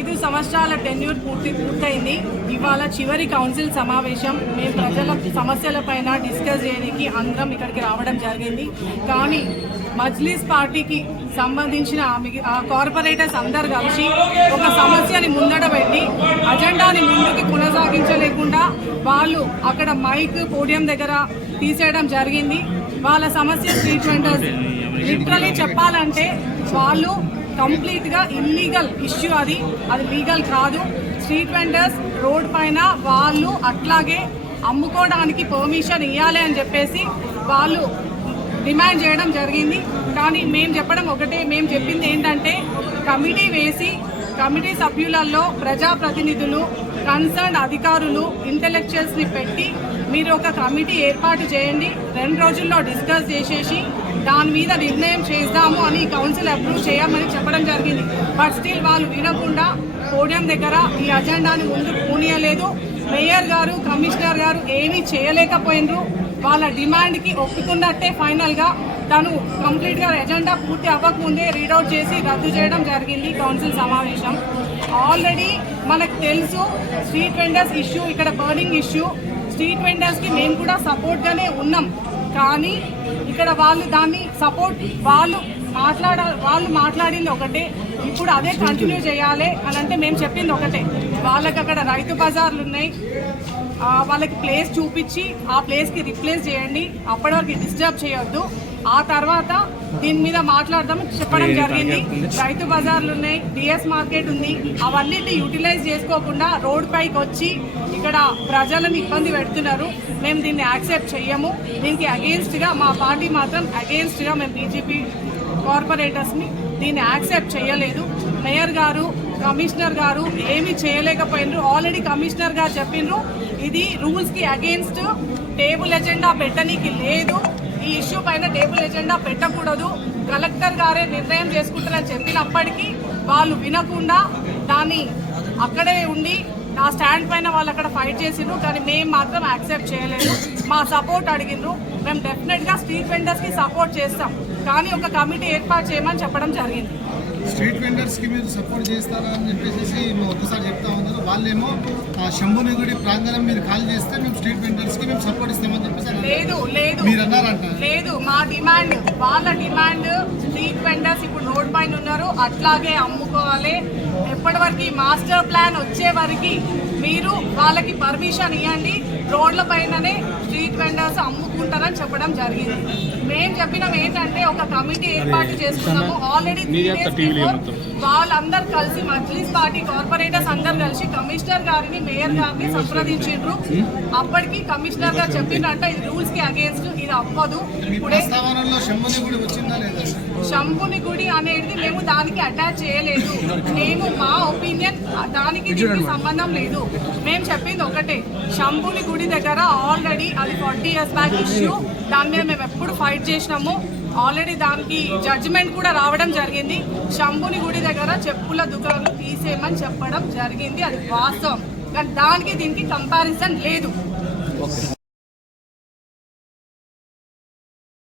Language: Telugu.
ఐదు సంవత్సరాల టెన్యూర్ పూర్తి పూర్తయింది. ఇవాళ చివరి కౌన్సిల్ సమావేశం. మేము ప్రజల సమస్యలపైన డిస్కస్ చేయడానికి అందరం ఇక్కడికి రావడం జరిగింది. కానీ మజ్లీస్ పార్టీకి సంబంధించిన ఆ ఆ కార్పొరేటర్స్ అందరు కలిసి ఒక సమస్యని ముందట పెట్టి అజెండాని ముందుకు కొనసాగించలేకుండా వాళ్ళు అక్కడ మైక్ పోడియం దగ్గర తీసేయడం జరిగింది. వాళ్ళ సమస్య ట్రీట్మెంట్ లిటరలీ చెప్పాలంటే వాళ్ళు కంప్లీట్గా ఇల్లీగల్ ఇష్యూ అది. అది లీగల్ కాదు. స్ట్రీట్ వెండర్స్ రోడ్ పైన వాళ్ళు అట్లాగే అమ్ముకోవడానికి పర్మిషన్ ఇవ్వాలి అని చెప్పేసి వాళ్ళు డిమాండ్ చేయడం జరిగింది. కానీ మేము చెప్పడం ఒకటే మేము చెప్పింది ఏంటంటే కమిటీ వేసి కమిటీ సభ్యులలో ప్రజాప్రతినిధులు కన్సర్న్ అధికారులు ఇంటెలెక్చువల్స్ని పెట్టి మీరు ఒక కమిటీ ఏర్పాటు చేయండి. రెండు రోజుల్లో డిస్కస్ చేసేసి దాని మీద నిర్ణయం చేద్దాము అని కౌన్సిల్ అప్రూవ్ చేయమని చెప్పడం జరిగింది. బట్ స్టిల్ వాళ్ళు వినకుండా పోడియం దగ్గర ఈ అజెండాని ముందు పూనియలేదు. మేయర్ గారు కమిషనర్ గారు ఏమీ చేయలేకపోయినరు. వాళ్ళ డిమాండ్కి ఒప్పుకున్నట్టే ఫైనల్గా తను కంప్లీట్గా ఎజెండా పూర్తి అవ్వకముందే రీడౌట్ చేసి రద్దు చేయడం జరిగింది కౌన్సిల్ సమావేశం. ఆల్రెడీ మనకు తెలుసు స్ట్రీట్ వెండర్స్ ఇష్యూ ఇక్కడ బర్నింగ్ ఇష్యూ స్ట్రీట్ వెండర్స్కి మేము కూడా సపోర్ట్గానే ఉన్నాం. కానీ ఇక్కడ వాళ్ళు దాన్ని సపోర్ట్ వాళ్ళు మాట్లాడ వాళ్ళు మాట్లాడింది ఒకటే. ఇప్పుడు అదే కంటిన్యూ చేయాలి అని అంటే మేము చెప్పింది ఒకటే. వాళ్ళకి అక్కడ రైతు బజార్లు ఉన్నాయి. వాళ్ళకి ప్లేస్ చూపించి ఆ ప్లేస్కి రిప్లేస్ చేయండి. అప్పటి వరకు డిస్టర్బ్ చేయొద్దు. ఆ తర్వాత దీని మీద మాట్లాడదాం చెప్పడం జరిగింది. రైతు బజార్లు ఉన్నాయి డిఎస్ మార్కెట్ ఉంది. అవన్నిటిని యూటిలైజ్ చేసుకోకుండా రోడ్ పైకి వచ్చి ఇక్కడ ప్రజలను ఇబ్బంది పెడుతున్నారు. మేము దీన్ని యాక్సెప్ట్ చెయ్యము. దీనికి అగేన్స్ట్గా మా పార్టీ మాత్రం అగేన్స్ట్గా మేము బీజేపీ కార్పొరేటర్స్ని దీన్ని యాక్సెప్ట్ చేయలేదు మేయర్ గారు కమిషనర్ గారు ఏమీ చేయలేకపోయినరు. ఆల్రెడీ కమిషనర్ గారు చెప్పిండ్రు ఇది రూల్స్కి అగేన్స్ట్ టేబుల్ ఎజెండా పెట్టనీకి లేదు. ఈ ఇష్యూ పైన టేబుల్ ఎజెండా పెట్టకూడదు. కలెక్టర్ గారే నిర్ణయం చేసుకుంటారని చెప్పినప్పటికీ వాళ్ళు వినకుండా దాన్ని అక్కడే ఉండి ఆ స్టాండ్ పైన వాళ్ళు అక్కడ ఫైట్ చేసిండ్రు. కానీ మేము మాత్రం యాక్సెప్ట్ చేయలేదు. మా సపోర్ట్ అడిగిండ్రు. మేము డెఫినెట్గా స్ట్రీట్ వెండర్స్కి సపోర్ట్ చేస్తాం. కానీ ఒక కమిటీ ఏర్పాటు చేయమని చెప్పడం జరిగింది. స్ట్రీట్ వెండర్స్కి మీరు సపోర్ట్ చేస్తారా అని చెప్పేసి మేము ఒకసారి చెప్తా ఉన్నారు వాళ్ళేమో ఆ శంభుని గుడి ప్రాంగణం మీరు కాల్ చేస్తే మేము స్ట్రీట్ వెండర్స్కి మేము సపోర్ట్ ఇస్తామని చెప్పేసి. లేదు లేదు. మీరు అన్నారంట. లేదు మా డిమాండ్ వాళ్ళ డిమాండ్ స్ట్రీట్ వెండర్స్ ఇప్పుడు రోడ్ పైన ఉన్నారు. అట్లాగే అమ్ముకోవాలి. ఎప్పటి వరకు మాస్టర్ ప్లాన్ వచ్చే వరకు మీరు వాళ్ళకి పర్మిషన్ ఇవ్వండి రోడ్ల పైననే స్ట్రీట్ వెండర్స్ అమ్ముకుంటారని చెప్పడం జరిగింది. మేము చెప్పినాం ఏంటంటే ఒక కమిటీ ఏర్పాటు చేసుకున్నాము. ఆల్రెడీ వాళ్ళందరూ కలిసి మజ్లీస్ పార్టీ కార్పొరేటర్స్ అందరు కలిసి కమిషనర్ గారిని మేయర్ గారిని సంప్రదించిండ్రు. అప్పటికి కమిషనర్ గారు చెప్పిండ్రంట ఇది రూల్స్కి అగేన్స్ట్ ఇది అవ్వదు. ఇప్పుడే శంభుని గుడి అనేది మేము దానికి అటాచ్ చేయలేదు. మేము మా ఒపీనియన్ దానికి దీనికి సంబంధం లేదు. మేము చెప్పింది ఒకటే. శంభుని గుడి దగ్గర ఆల్రెడీ అది ఫార్టీ ఇయర్స్ బ్యాక్ ఇష్యూ దాని మీద మేము ఎప్పుడు ఫైట్ చేసినాము. ఆల్రెడీ దానికి జడ్జిమెంట్ కూడా రావడం జరిగింది. శంభుని గుడి దగ్గర చెప్పుల దుకాణం తీసేయమని చెప్పడం జరిగింది. అది వాస్తవం. కానీ దానికి దీనికి కంపారిజన్ లేదు.